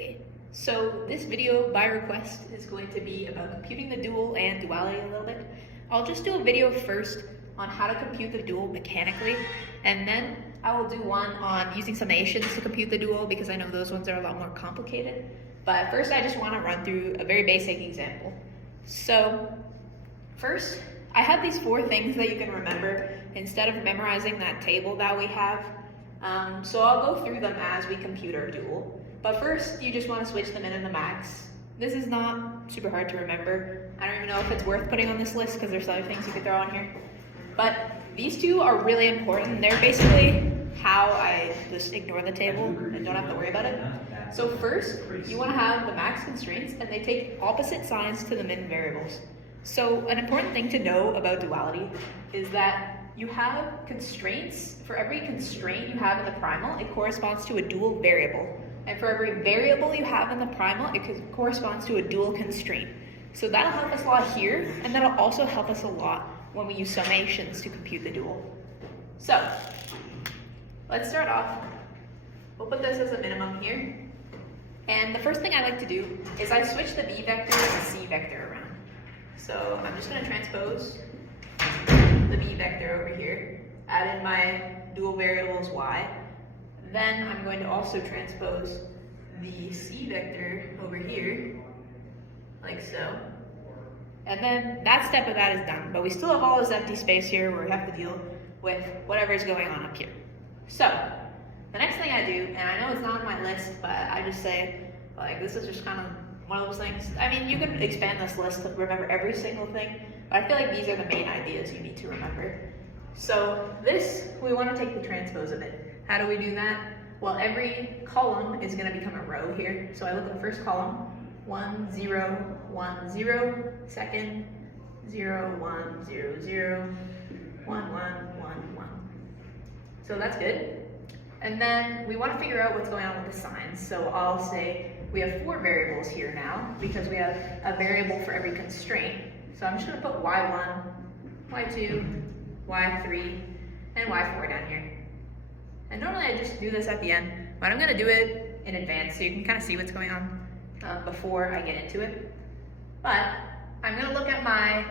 Okay, so this video by request is going to be about computing the dual and duality a little bit. I'll just do a video first on how to compute the dual mechanically, and then I will do one on using summations to compute the dual because I know those ones are a lot more complicated. But first I just want to run through a very basic example. So first, I have these 4 things that you can remember instead of memorizing that table that we have. So I'll go through them as we compute our dual. But first, you just want to switch the min and the max. This is not super hard to remember. I don't even know if it's worth putting on this list because there's other things you could throw on here. But these 2 are really important. They're basically how I just ignore the table and don't have to worry about it. So first, you want to have the max constraints, and they take opposite signs to the min variables. So an important thing to know about duality is that you have constraints. For every constraint you have in the primal, it corresponds to a dual variable. And for every variable you have in the primal, it corresponds to a dual constraint. So that'll help us a lot here, and that'll also help us a lot when we use summations to compute the dual. So let's start off. We'll put this as a minimum here. And the first thing I like to do is I switch the b vector and the c vector around. So I'm just going to transpose the b vector over here, add in my dual variables y. Then I'm going to also transpose the c vector over here, like so. And then that step of that is done, but we still have all this empty space here where we have to deal with whatever's going on up here. So the next thing I do, and I know it's not on my list, but I just say, like, this is just kind of one of those things. I mean, you can expand this list to remember every single thing, but I feel like these are the main ideas you need to remember. So this, we want to take the transpose of it. How do we do that? Well, every column is going to become a row here. So I look at the first column, 1, 0, 1, 0, second, 0, 1, 0, 0, 1, 1, 1, 1. So that's good. And then we want to figure out what's going on with the signs. So I'll say we have 4 variables here now because we have a variable for every constraint. So I'm just going to put y1, y2, y3, and y4 down here. And normally I just do this at the end, but I'm going to do it in advance so you can kind of see what's going on before I get into it. But I'm going to look at my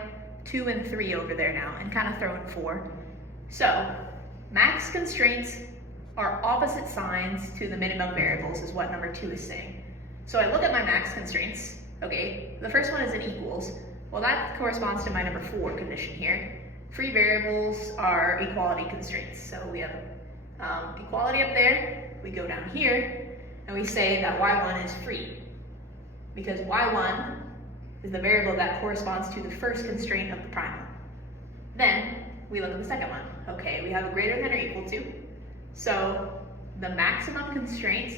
2 and 3 over there now and kind of throw in 4. So max constraints are opposite signs to the minimum variables is what number 2 is saying. So I look at my max constraints. Okay, the first one is an equals. Well, that corresponds to my number 4 condition here. Free variables are equality constraints. So we have equality up there. We go down here and we say that y1 is free because y1 is the variable that corresponds to the first constraint of the primal. Then we look at the second one. Okay, we have a greater than or equal to. So the maximum constraints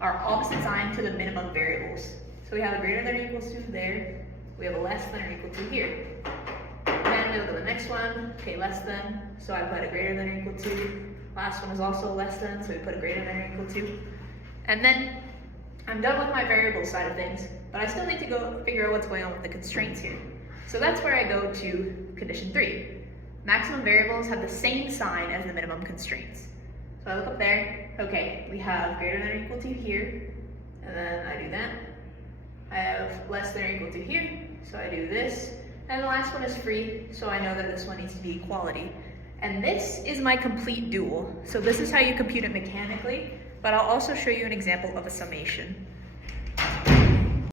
are opposite sign to the minimum variables. So we have a greater than or equal to there. We have a less than or equal to here. Then we look at the next one. Okay, less than. So I put a greater than or equal to. Last one is also less than, so we put a greater than or equal to. And then I'm done with my variable side of things, but I still need to go figure out what's going on with the constraints here. So that's where I go to condition 3. Maximum variables have the same sign as the minimum constraints. So I look up there. Okay, we have greater than or equal to here, and then I do that. I have less than or equal to here, so I do this. And the last one is free, so I know that this one needs to be equality. And this is my complete dual. So this is how you compute it mechanically, but I'll also show you an example of a summation.